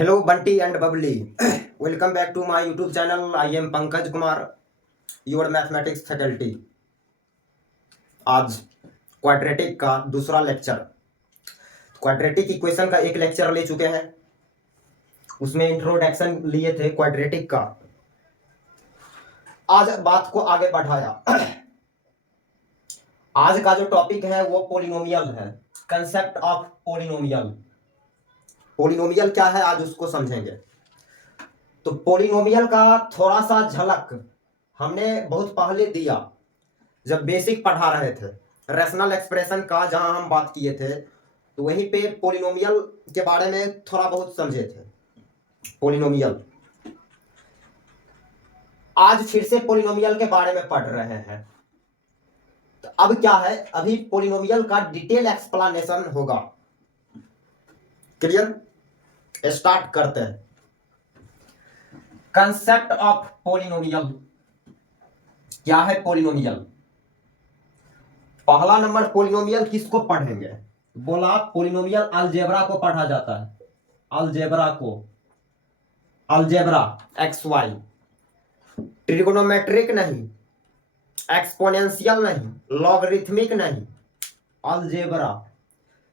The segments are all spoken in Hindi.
Hello Bunty and Bubbly. Welcome back to my YouTube channel. I am Pankaj Kumar, your mathematics faculty. आज क्वाड्रेटिक का दूसरा लेक्चर। क्वाड्रेटिक इक्वेशन का एक लेक्चर ले चुके हैं, उसमें इंट्रोडक्शन लिए थे क्वाड्रेटिक का। आज बात को आगे बढ़ाया। आज का जो टॉपिक है वो पोलिनोमियल है, कंसेप्ट ऑफ पोलिनोमियल। पोलिनोमियल क्या है आज उसको समझेंगे। तो पोलिनोमियल का थोड़ा सा झलक हमने बहुत पहले दिया जब बेसिक पढ़ा रहे थे, रैशनल एक्सप्रेशन का जहां हम बात किए थे, तो वहीं पे पोलिनोमियल के बारे में थोड़ा बहुत समझे थे। पोलिनोमियल आज फिर से पोलिनोमियल के बारे में पढ़ रहे हैं। तो अब क्या है, अभी पोलिनोमियल का डिटेल एक्सप्लेनेशन होगा। क्लियर? स्टार्ट करते हैं। कंसेप्ट ऑफ पोलिनोमियल क्या है? पोलिनोमियल पहला नंबर, पोलिनोमियल किसको पढ़ेंगे? बोला पोलिनोमियल अलजेब्रा को पढ़ा जाता है। अलजेब्रा को, अलजेब्रा एक्स वाई, ट्रिगोनोमेट्रिक नहीं, एक्सपोनेंशियल नहीं, लॉगरिथमिक नहीं, अलजेब्रा।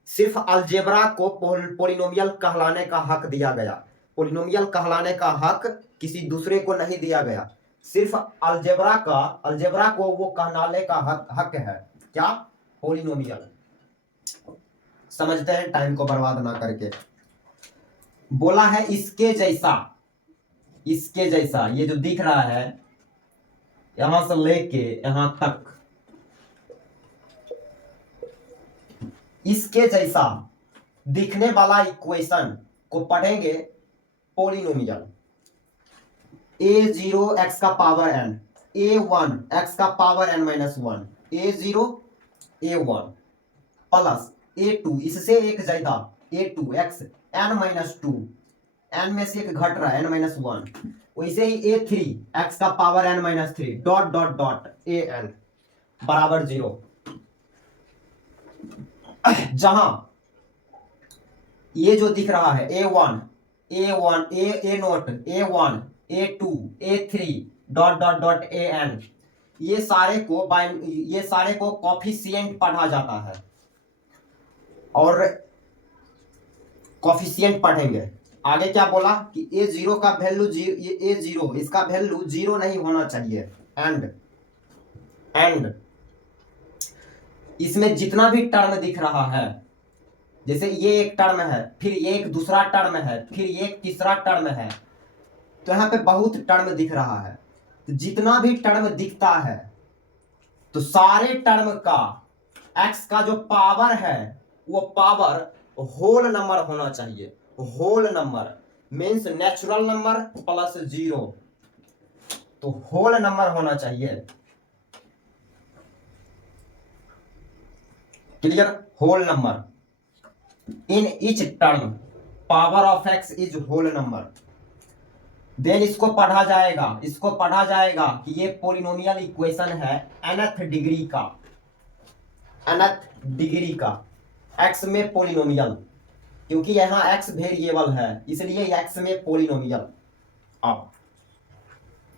सिर्फ अलजेब्रा को पोलिनोमियल कहलाने का हक दिया गया। पोलिनोमियल कहलाने का हक किसी दूसरे को नहीं दिया गया, सिर्फ अलजेब्रा को वो कहलाने का हक है। क्या? पोलिनोमियल। समझते हैं टाइम को बर्बाद ना करके। बोला है इसके जैसा, इसके जैसा, ये जो दिख रहा है यहां से लेके यहां तक, इसके जैसा दिखने वाला इक्वेशन को पढ़ेंगे पोलिनोमियल। a0 x का पावर n, a1 x का power n minus 1, a0 a1 plus a2, इससे एक ज्यादा a2 x n minus 2, n में से एक घट रहा है n माइनस 1, वैसे ही a3 x का power n minus 3 dot dot dot an बराबर 0। जहां ये जो दिख रहा है a1 a1 a note a1 a2 a3 dot dot dot an, ये सारे को कोफिशिएंट पढ़ा जाता है और कोफिशिएंट पढ़ेंगे। आगे क्या बोला कि a0 का वैल्यू a0 इसका वैल्यू 0 नहीं होना चाहिए। एंड इसमें जितना भी टर्म दिख रहा है, जैसे ये एक टर्म है, फिर ये एक दूसरा टर्म है, फिर ये एक तीसरा टर्म है, तो यहाँ पे बहुत टर्म दिख रहा है। तो जितना भी टर्म दिखता है तो सारे टर्म का x का जो पावर है वो पावर होल नंबर होना चाहिए। Whole number means natural number plus 0, तो होल नंबर होना चाहिए। Clear? Whole number in each term power of x is whole number. Then इसको पढ़ा जाएगा कि ये पोलिनोमियल इक्वेशन है nth डिग्री का, nth डिग्री का x में पोलिनोमियल, क्योंकि यहां x वेरिएबल है इसलिए x में पोलिनोमियल। अब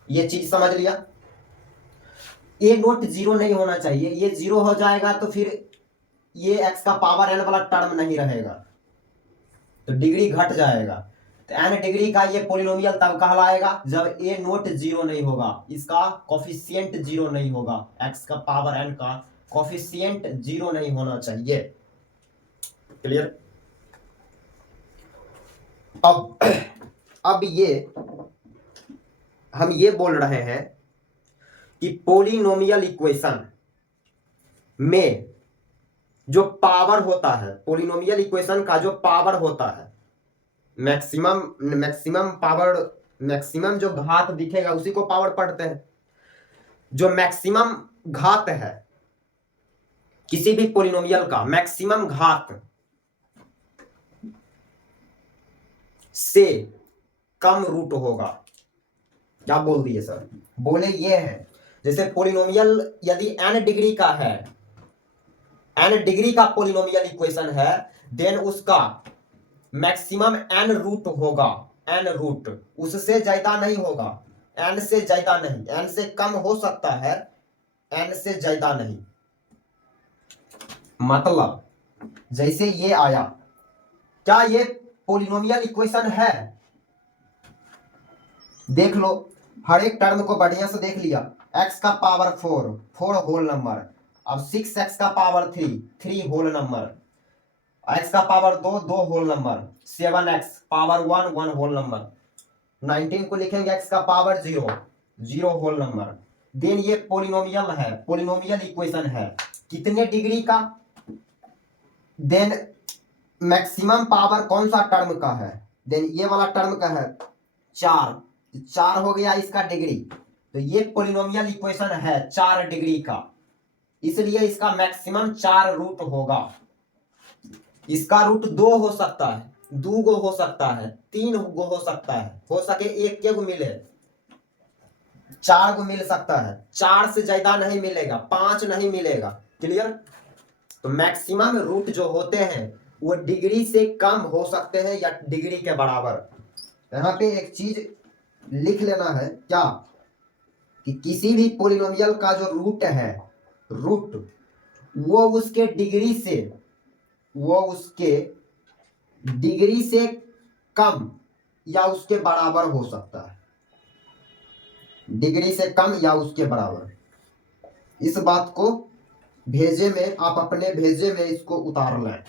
ये चीज समझ लिया। ये नोट 0 नहीं होना चाहिए, ये 0 हो जाएगा तो फिर ये x का पावर n वाला टर्म नहीं रहेगा, तो डिग्री घट जाएगा। तो n डिग्री का ये पोलिनोमियल तब कहलाएगा जब a नोट 0 नहीं होगा, इसका कोफिशिएंट 0 नहीं होगा, x का पावर n का कोफिशिएंट 0 नहीं होना चाहिए। क्लियर? अब ये हम ये बोल रहे हैं कि पोलिनोमियल इक्वेशन में जो पावर होता है, पोलिनोमियल इक्वेशन का जो पावर होता है, मैक्सिमम पावर, मैक्सिमम जो घात दिखेगा उसी को पावर पढ़ते हैं। जो मैक्सिमम घात है किसी भी पोलिनोमियल का, मैक्सिमम घात से कम रूट होगा। क्या बोल दिए सर? बोले ये है, जैसे पोलिनोमियल यदि n डिग्री का है, n डिग्री का पोलिनोमियल इक्वेशन है, देन उसका मैक्सिमम n रूट होगा, n रूट, उससे ज्यादा नहीं होगा, n से ज्यादा नहीं, n से कम हो सकता है, n से ज्यादा नहीं। मतलब जैसे ये आया, क्या ये पोलिनोमियल इक्वेशन है? देख लो, हर एक टर्म को बढ़िया से देख लिया। x का पावर 4 होल नंबर, अब 6x का पावर 3 होल नंबर, x का power 2 whole number, 7x power 1 whole number, 19 को लिखेंगे x का पावर 0 होल नंबर। देन ये पोलिनोमियल है, पोलिनोमियल इक्वेशन है, कितने डिग्री का? देन मैक्सिमम पावर कौन सा टर्म का है? देन ये वाला टर्म का है 4 हो गया इसका डिग्री। तो ये पोलिनोमियल इक्वेशन है 4 डिग्री का, इसलिए इसका मैक्सिमम 4 रूट होगा। इसका रूट 2 हो सकता है, 2 गो हो सकता है, 3 गो हो सकता है, हो सके एक के गो मिले, 4 गो मिल सकता है, 4 से ज्यादा नहीं मिलेगा, 5 नहीं मिलेगा। क्लियर? तो मैक्सिमम रूट जो होते हैं वो डिग्री से कम हो सकते हैं या डिग्री के बराबर। यहाँ पे एक चीज लिख लेना है क्या, कि किसी भी पोलिनोमियल का जो रूट है, रूट वो उसके डिग्री से कम या उसके बराबर हो सकता है, डिग्री से कम या उसके बराबर। इस बात को भेजे में, आप अपने भेजे में इसको उतार लें।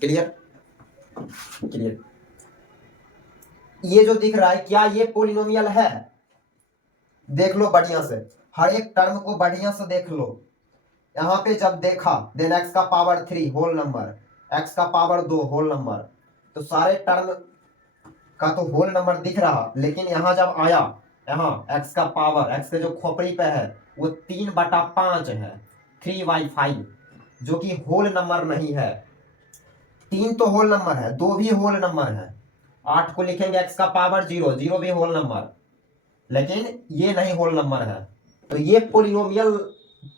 क्लियर? क्लियर? ये जो दिख रहा है, क्या ये पोलिनोमियल है? देख लो बढ़िया से, हर एक टर्म को बढ़िया से देख लो। यहाँ पे जब देखा, देन x का पावर 3 होल नंबर, x का पावर 2 होल नंबर, तो सारे टर्म का तो होल नंबर दिख रहा, लेकिन यहाँ जब आया, यहाँ x का पावर, x के जो खोपड़ी पे है वो 3/5 है, 3/5, जो कि होल नंबर नहीं है। 3 तो होल नंबर है, 2 भी होल नंबर है, 8 को लिखेंगे x का पावर 0 भी होल नंबर, लेकिन ये नहीं होल नंबर है। तो ये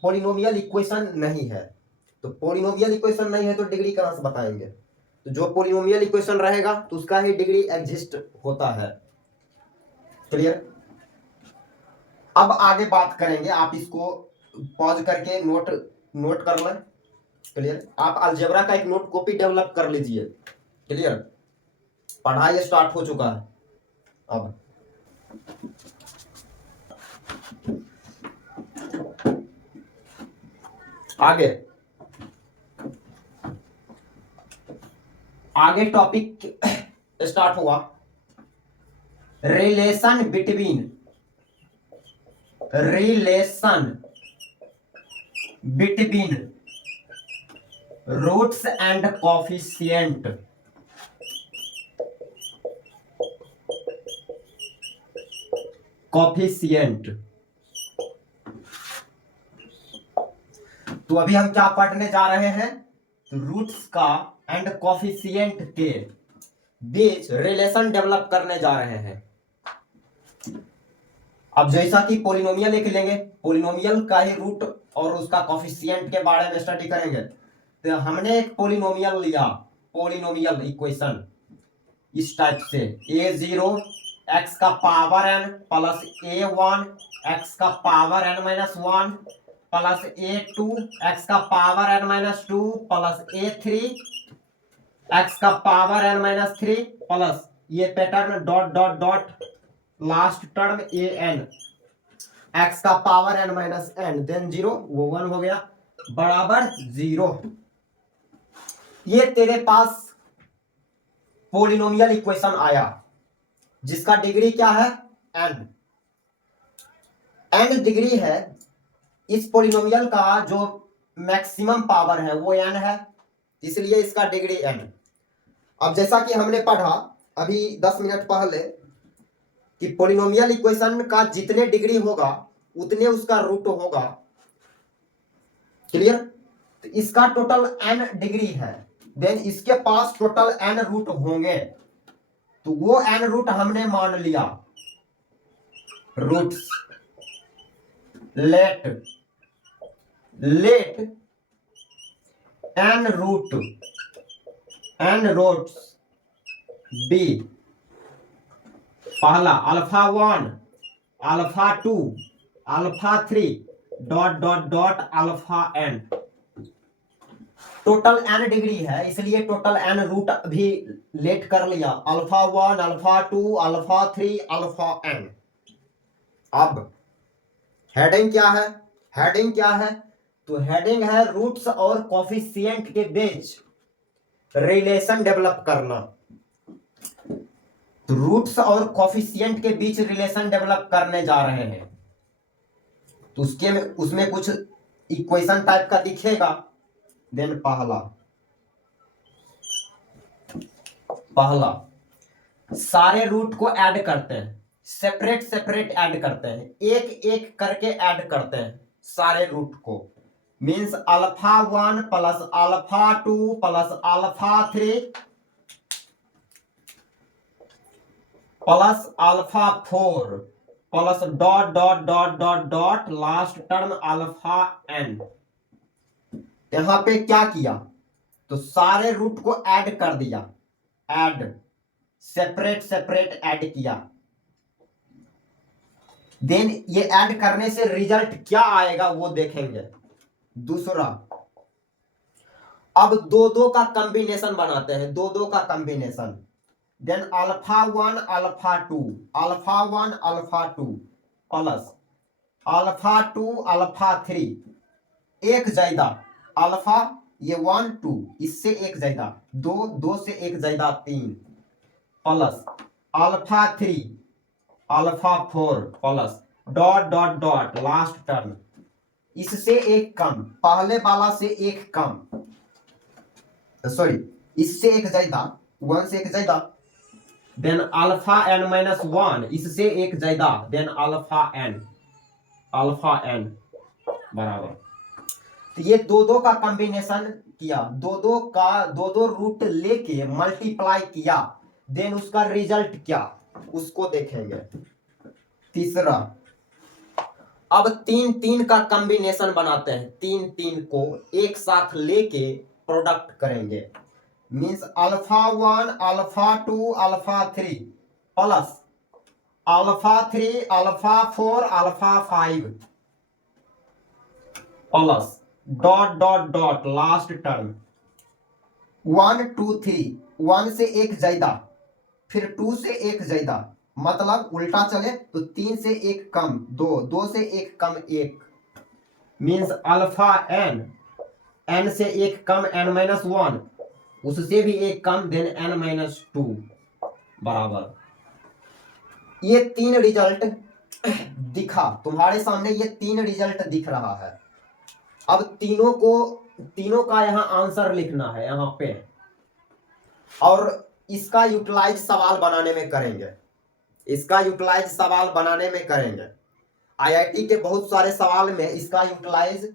पोलिनोमियल इक्वेशन नहीं है। तो पोलिनोमियल इक्वेशन नहीं है तो डिग्री कहां से बताएंगे? तो जो पोलिनोमियल इक्वेशन रहेगा तो उसका ही डिग्री एग्जिस्ट होता है। क्लियर? अब आगे बात करेंगे, आप इसको पॉज करके नोट कर लें। क्लियर? आप अलजेब्रा का एक नोट कॉपी डेवलप कर लीजिए। क्लियर? पढ़ाई स्टार्ट हो चुका है अब। आगे टॉपिक स्टार्ट हुआ, relation between roots and coefficient. तो अभी हम क्या पढ़ने जा रहे हैं? तो रूट्स का एंड कोफिशिएंट के बीच रिलेशन डेवलप करने जा रहे हैं। अब जैसा कि पोलिनोमियल लिख लेंगे, पोलिनोमियल का ही रूट और उसका कोफिशिएंट के बारे में स्टडी करेंगे। तो हमने एक पोलिनोमियल लिया, पोलिनोमियल इक्वेशन इस टाइप से, a0 x का power n plus a1 x का power n-1 plus a2 x का power n-2 plus a3 x का पावर n-3 प्लस ये pattern dot dot dot last term an x का पावर n-n, देन 0, वो 1 हो गया, बराबर 0। ये तेरे पास पोलिनोमियल इक्वेशन आया जिसका डिग्री क्या है? n डिग्री है। इस पोलिनोमियल का जो मैक्सिमम पावर है वो n है, इसलिए इसका डिग्री n। अब जैसा कि हमने पढ़ा अभी 10 मिनट पहले कि पोलिनोमियल इक्वेशन का जितने डिग्री होगा उतने उसका रूट होगा। क्लियर? तो इसका टोटल n डिग्री है, देन इसके पास टोटल n रूट होंगे, तो वो n रूट हमने मान लिया। Roots, let n roots be, पहला alpha 1, alpha 2, alpha 3 dot dot dot alpha n। Total n degree है इसलिए टोटल n रूट भी लेट कर लिया, alpha 1, alpha 2, alpha 3, alpha n। अब हेडिंग क्या है? हेडिंग क्या है? तो हेडिंग है रूट्स और कोफिशिएंट के बीच रिलेशन डेवलप करना। तो रूट्स और कोफिशिएंट के बीच रिलेशन डेवलप करने जा रहे हैं, तो उसमें कुछ इक्वेशन टाइप का दिखेगा। देन पहला सारे रूट को ऐड करते हैं, सेपरेट सेपरेट ऐड करते हैं, एक एक करके ऐड करते हैं सारे रूट को। Means alpha 1 plus alpha 2 plus alpha 3 plus alpha 4 plus dot dot dot dot dot last term alpha n। यहां पे क्या किया? तो सारे रूट को ऐड कर दिया, ऐड सेपरेट सेपरेट ऐड किया। देन ये ऐड करने से रिजल्ट क्या आएगा वो देखेंगे। दूसरा, अब दो दो का कॉम्बिनेशन बनाते हैं, दो दो का combination. Then alpha 1 alpha 2 alpha 1 alpha 2 plus alpha 2 alpha 3 एक ज्यादा अल्फा, ये 1 2 इससे एक ज्यादा 2 2 से एक ज्यादा 3 plus alpha 3 alpha 4 plus dot dot dot last term इससे एक कम, पहले वाला से एक कम, सॉरी इससे एक ज्यादा, 1 से एक ज्यादा। देन अल्फा n माइनस 1 इससे एक ज्यादा, देन अल्फा n बराबर। तो ये दो दो का कॉम्बिनेशन किया, दो दो रूट लेके मल्टीप्लाई किया, देन उसका रिजल्ट क्या उसको देखेंगे। तीसरा, अब 3 3 का कॉम्बिनेशन बनाते हैं, 3 3 को एक साथ लेके प्रोडक्ट करेंगे। Means alpha 1 alpha 2 alpha 3 plus alpha 3 alpha 4 alpha 5 plus dot dot dot last term 1 2 3, 1 से एक ज्यादा फिर 2 से एक ज्यादा, मतलब उल्टा चले तो 3 से एक कम 2, 2 से एक कम 1। मींस अल्फा n से एक कम n माइनस 1 उससे भी एक कम, देन n माइनस 2 बराबर। ये 3 रिजल्ट दिखा तुम्हारे सामने, ये 3 रिजल्ट दिख रहा है। अब तीनों का यहां आंसर लिखना है यहां पे, और इसका यूटिलाइज सवाल बनाने में करेंगे, इसका यूटिलाइज सवाल बनाने में करेंगे। आईआईटी के बहुत सारे सवाल में इसका यूटिलाइज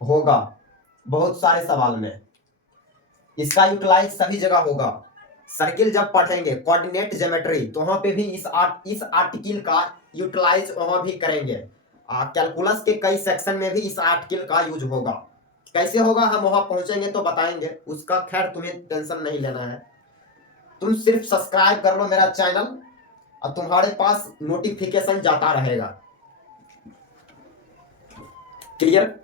होगा, बहुत सारे सवाल में इसका यूटिलाइज सभी जगह होगा। सर्किल जब पढ़ेंगे, कोऑर्डिनेट ज्योमेट्री, तो वहां पे भी इस आर्टिकल का यूटिलाइज वहां भी करेंगे। कैलकुलस के कई सेक्शन में भी इस आर्टिकल का यूज होगा। कैसे होगा हम वहां पहुंचेंगे तो बताएंगे, उसका खैर तुम्हें टेंशन नहीं लेना है। तुम सिर्फ सब्सक्राइब कर लो मेरा चैनल और तुम्हारे पास नोटिफिकेशन जाता रहेगा। क्लियर?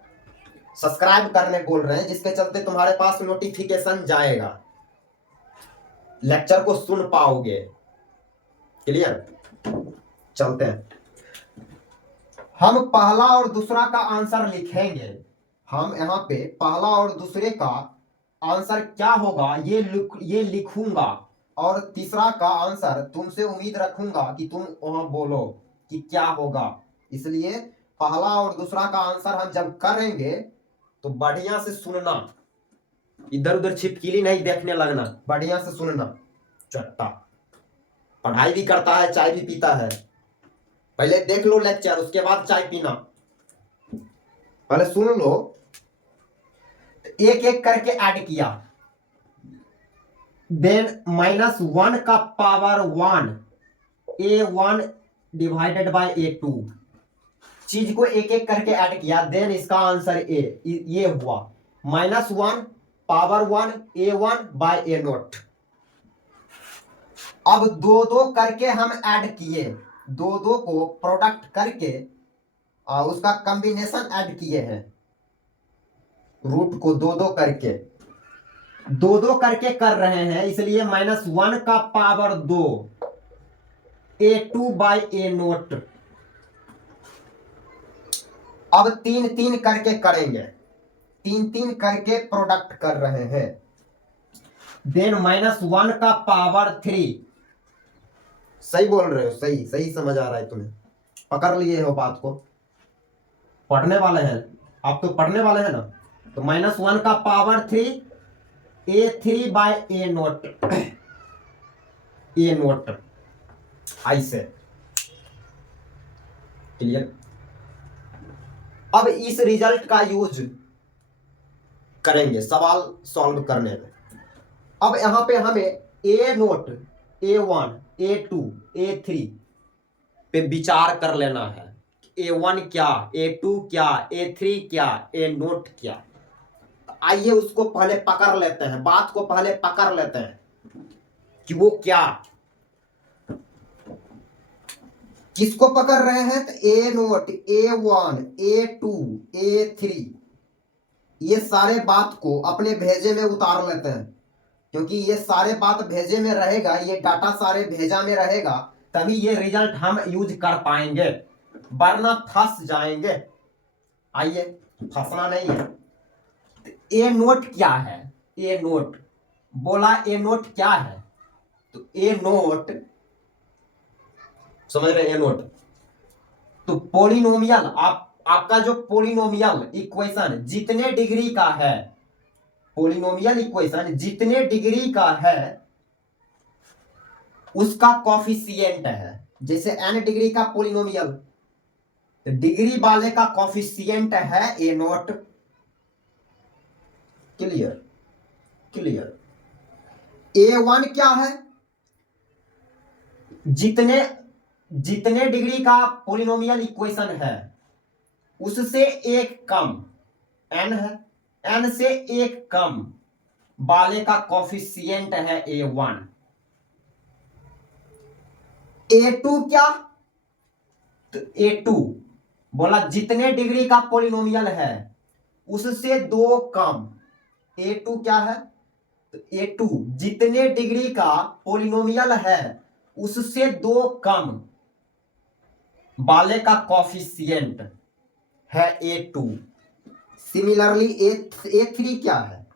सब्सक्राइब करने बोल रहे हैं, जिसके चलते तुम्हारे पास नोटिफिकेशन जाएगा, लेक्चर को सुन पाओगे। क्लियर? चलते हैं, हम पहला और दूसरा का आंसर लिखेंगे। हम यहाँ पे पहला और दूसरे का आंसर क्या होगा ये लिखूंगा, और तीसरा का आंसर तुमसे उम्मीद रखूंगा कि तुम वहां बोलो कि क्या होगा। इसलिए पहला और दूसरा का आंसर हम जब करेंगे तो बढ़िया से सुनना, इधर उधर छिपकली नहीं देखने लगना, बढ़िया से सुनना। चट्टा पढ़ाई भी करता है, चाय भी पीता है, पहले देख लो लेक्चर, उसके बाद चाय पीना। पहले सुन लो। एक एक करके ऐड किया, देन -1 का power 1 a1 divided by a2, चीज को एक एक करके ऐड किया, देन इसका आंसर ये हुआ -1 पावर 1 a1 बाय a0। अब दो दो करके हम ऐड किए, दो दो को प्रोडक्ट करके उसका कॉम्बिनेशन ऐड किए हैं, रूट को दो दो करके कर रहे हैं, इसलिए -1 का पावर 2 A2/A0। अब 3 करके करेंगे, 3 करके प्रोडक्ट कर रहे हैं, देन -1 का पावर 3। सही बोल रहे हो, सही सही समझ आ रहा है तुम्हें, पकड़ लिए हो बात को, पढ़ने वाले हैं आप तो, पढ़ने वाले हैं ना। तो -1 का पावर 3 A3/A0, A0 ऐसे, क्लियर। अब इस रिजल्ट का यूज करेंगे सवाल सॉल्व करने में। अब यहां पे हमें A0, A1, A2, A3 पे विचार कर लेना है। A1 क्या, A2 क्या, A3 क्या, A0 क्या। आइए उसको पहले पकड़ लेते हैं, बात को पहले पकड़ लेते हैं कि वो क्या, किसको पकड़ रहे हैं। तो A0, A1, A2, A3 ये सारे बात को अपने भेजे में उतार लेते हैं, क्योंकि ये सारे बात भेजे में रहेगा, ये डाटा सारे भेजा में रहेगा, तभी ये रिजल्ट हम यूज कर पाएंगे, वरना फंस जाएंगे। आइए, फंसना नहीं है। A0 क्या है, A0 बोला, A0 क्या है। तो A0 समझ रहे, A0 तो पोलिनोमियल, आपका जो पोलिनोमियल इक्वेशन जितने डिग्री का है, पोलिनोमियल इक्वेशन जितने डिग्री का है उसका कॉफिशिएंट है। जैसे n डिग्री का पोलिनोमियल, तो डिग्री वाले का कॉफिशिएंट है A0। Clear, clear. A1 क्या है, जितने डिग्री का पोलिनोमियल इक्वेशन है उससे एक कम n है, n से एक कम वाले का कॉफिशिएंट है A1। A2 क्या, तो A2 बोला जितने डिग्री का पोलिनोमियल है उससे दो कम। A2 क्या है, तो A2 जितने डिग्री का पोलिनोमियल है उससे दो कम वाले का कॉफिशिएंट है A2। सिमिलरली A3 क्या है,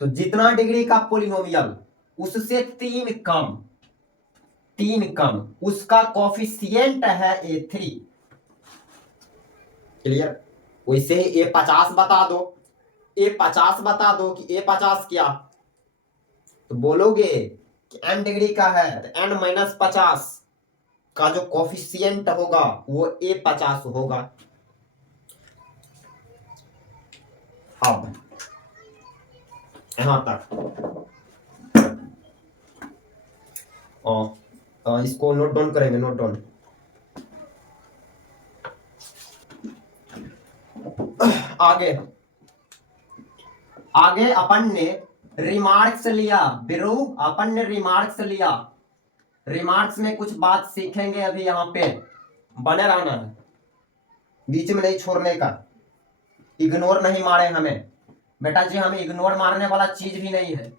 तो जितना डिग्री का पोलिनोमियल उससे तीन कम उसका कॉफिशिएंट है A3। क्लियर। वैसे ही A50 बता दो, A50 बता दो कि A50 क्या, तो बोलोगे कि n डिग्री का है तो n-50 का जो कॉफिशिएंट होगा वो A50 होगा। अब यहां तक इसको नोट डाउन करेंगे, नोट डाउन। आगे अपन ने रिमार्क्स लिया, बिरु अपन ने रिमार्क्स लिया। रिमार्क्स में कुछ बात सीखेंगे अभी, यहां पे बने रहना है, बीच में नहीं छोड़ने का, इग्नोर नहीं मारे हमें बेटा जी, हमें इग्नोर मारने वाला चीज भी नहीं है,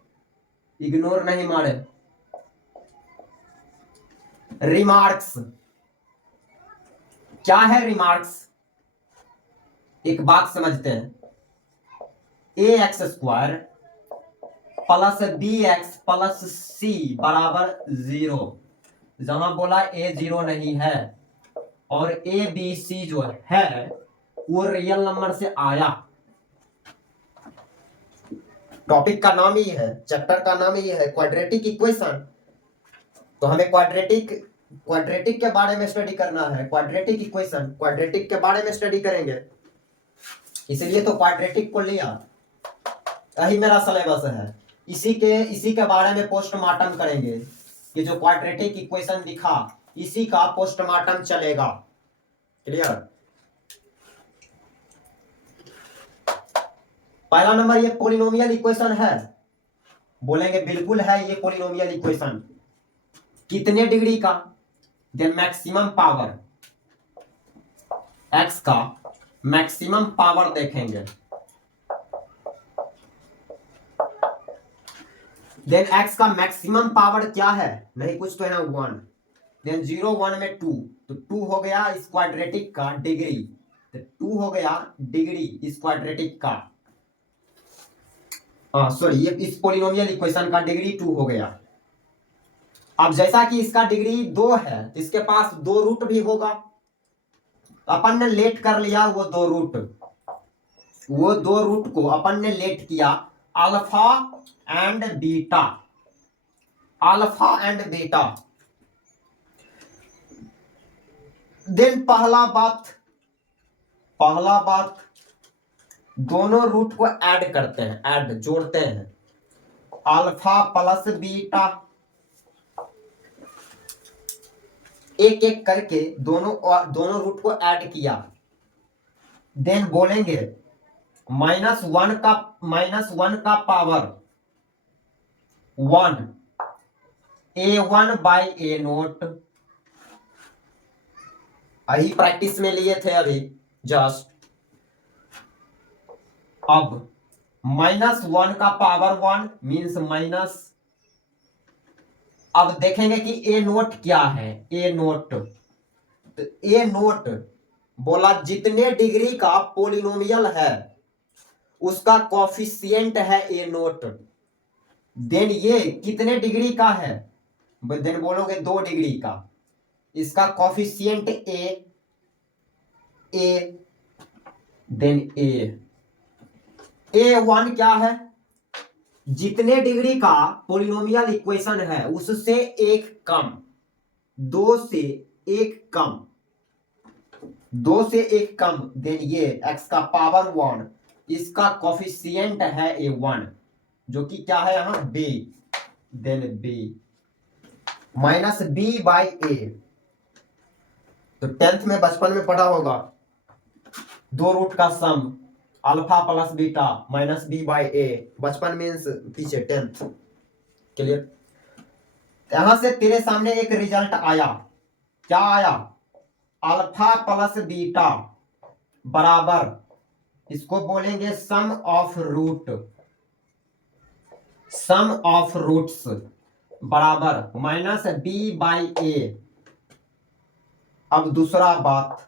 इग्नोर नहीं मारे। रिमार्क्स क्या है, रिमार्क्स एक बात समझते हैं, ax² plus bx plus c बराबर 0, जहां बोला a 0 नहीं है और a b c जो है वो रियल नंबर से आया। टॉपिक का नाम ही है, चैप्टर का नाम ही है क्वाड्रेटिक इक्वेशन। तो हमें क्वाड्रेटिक के बारे में स्टडी करना है, क्वाड्रेटिक इक्वेशन, क्वाड्रेटिक के बारे में स्टडी करेंगे, इसलिए तो क्वाड्रेटिक को लिया, यही मेरा सिलेबस है। इसी के बारे में पोस्टमार्टम करेंगे कि जो क्वाड्रेटिक इक्वेशन दिखा इसी का पोस्टमार्टम चलेगा। क्लियर। पहला नंबर, ये पॉलिनोमियल इक्वेशन है, बोलेंगे बिल्कुल है ये पॉलिनोमियल इक्वेशन। कितने डिग्री का, देन मैक्सिमम पावर, एक्स का मैक्सिमम पावर देखेंगे, देन एक्स का मैक्सिमम पावर क्या है, नहीं कुछ तो है 1, देन 0 1 में 2, तो 2 हो गया इस क्वाड्रेटिक का डिग्री, तो 2 हो गया डिग्री इस क्वाड्रेटिक का, सॉरी ये इस पोलिनोमियल इक्वेशन का डिग्री 2 हो गया। अब जैसा कि इसका डिग्री 2 है तो इसके पास 2 रूट भी होगा, तो अपन ने लेट कर लिया वो 2 रूट, वो 2 रूट को अपन ने लेट किया alpha and beta, alpha and beta. Then पहला बात दोनों रूट को ऐड करते हैं, ऐड जोड़ते हैं, अल्फा प्लस बीटा, एक एक करके दोनों रूट को ऐड किया, देन बोलेंगे -1 का power 1 A1 by A note, यही प्रैक्टिस में लिए थे अभी जस्ट। अब -1 का पावर 1 मीन्स माइनस, अब देखेंगे कि ए नोट क्या है, ए नोट, तो ए नोट बोला जितने डिग्री का पोलिनोमियल है उसका कोफिशिएंट है ए नोट, देन ये कितने डिग्री का है, देन बोलोगे 2 डिग्री का, इसका कोफिशिएंट ए देन A1 क्या है, जितने डिग्री का पोलिनोमियल इक्वेशन है उससे एक कम, 2 से एक कम, देन ये x का पावर 1, इसका कोफिशिएंट है A1 जो कि क्या है यहां b, then b minus b by A. तो 10th में बचपन में पढ़ा होगा 2 रूट का sum alpha plus beta minus B by A, बचपन मीन्स पीछे 10th, क्लियर। यहां से तेरे सामने एक रिजल्ट आया, क्या आया, अल्फा प्लस बीटा बराबर, इसको बोलेंगे सम ऑफ रूट्स बराबर माइनस बी बाई ए। अब दूसरा बात,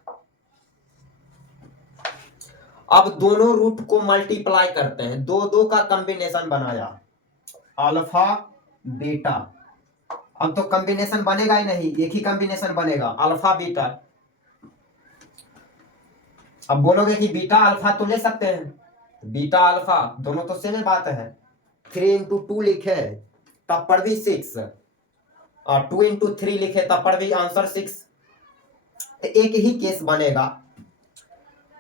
अब दोनों रूट को मल्टीप्लाई करते हैं, 2 का कॉम्बिनेशन बनाया अल्फा बीटा, अब तो कॉम्बिनेशन बनेगा ही नहीं, एक ही कॉम्बिनेशन बनेगा अल्फा बीटा। अब बोलोगे कि बीटा अल्फा तो ले सकते हैं, बीटा अल्फा दोनों तो सेम बात है, 3 इंटू 2 लिखे तब पर भी 6 और 2 इंटू 3 लिखे तब पर भी आंसर 6, तो एक ही केस बनेगा,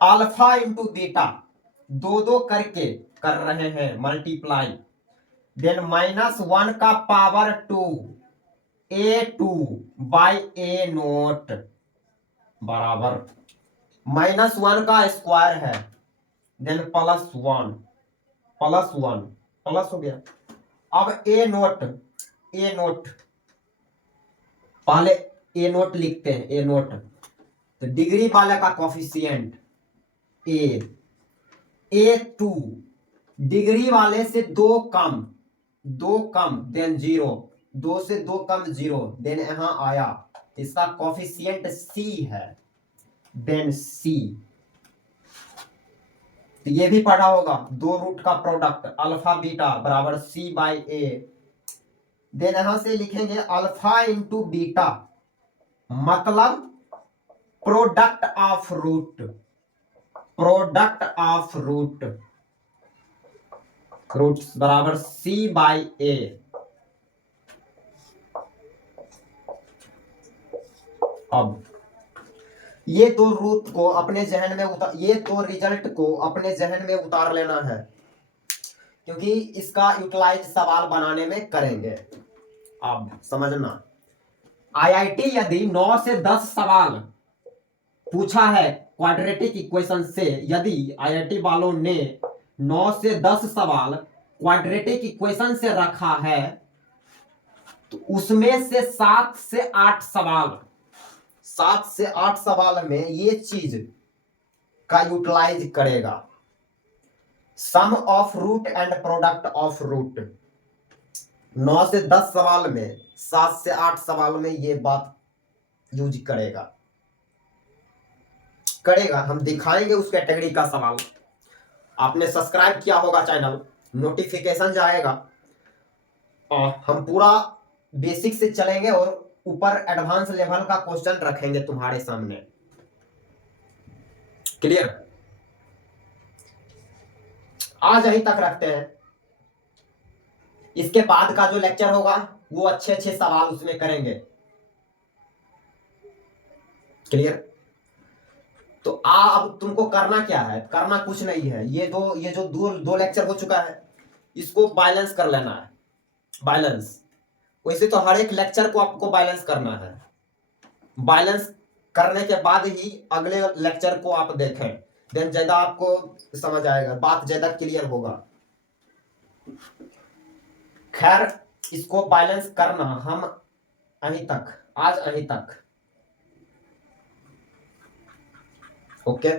अल्फा इंटू बीटा 2 करके कर रहे हैं मल्टीप्लाई, देन -1 का power 2 A2 by A note बराबर -1 का स्क्वायर है, देन +1 प्लस हो गया। अब ए नोट पहले ए नोट लिखते हैं, ए नोट तो डिग्री वाले का कोफिशिएंट A2 डिग्री वाले से 2 कम देन 0, 2 से 2 कम 0, देन यहां आया इसका कोफिशिएंट C है, देन C, तो ये भी पढ़ा होगा 2 रूट का प्रोडक्ट अल्फा बीटा बराबर C बाई ए, देन यहां से लिखेंगे अल्फा इंटू बीटा मतलब प्रोडक्ट ऑफ रूट्स बराबर C बाई ए। अब ये 2 रूट को अपने जहन में ये 2 रिजल्ट को अपने जहन में उतार लेना है, क्योंकि इसका यूटिलाइज सवाल बनाने में करेंगे। अब समझना, आईआईटी यदि 9 से 10 सवाल पूछा है क्वाड्रेटिक इक्वेशन से, यदि आईआईटी वालों ने 9 से 10 सवाल क्वाड्रेटिक इक्वेशन से रखा है तो उसमें से 7 से 8 सवाल, 7 से 8 सवाल में ये चीज का यूटिलाइज करेगा। Sum of root and product of root, 9 से 10 सवाल में 7 से 8 सवाल में ये बात यूज करेगा। हम दिखाएंगे उस कैटेगरी का सवाल। आपने सब्सक्राइब किया होगा चैनल, नोटिफिकेशन जाएगा और हम पूरा बेसिक से चलेंगे और ऊपर एडवांस लेवल का क्वेश्चन रखेंगे तुम्हारे सामने। क्लियर? आज यहीं तक रखते हैं। इसके बाद का जो लेक्चर होगा वो अच्छे अच्छे सवाल उसमें करेंगे। क्लियर? तो अब तुमको करना क्या है? करना कुछ नहीं है। ये जो दो लेक्चर हो चुका है, इसको बैलेंस कर लेना है। बैलेंस वैसे तो हर एक लेक्चर को आपको बैलेंस करना है। बैलेंस करने के बाद ही अगले लेक्चर को आप देखें, देन ज्यादा आपको समझ आएगा, बात ज्यादा क्लियर होगा। खैर, इसको बैलेंस करना हम अभी तक, आज अभी तक। ओके।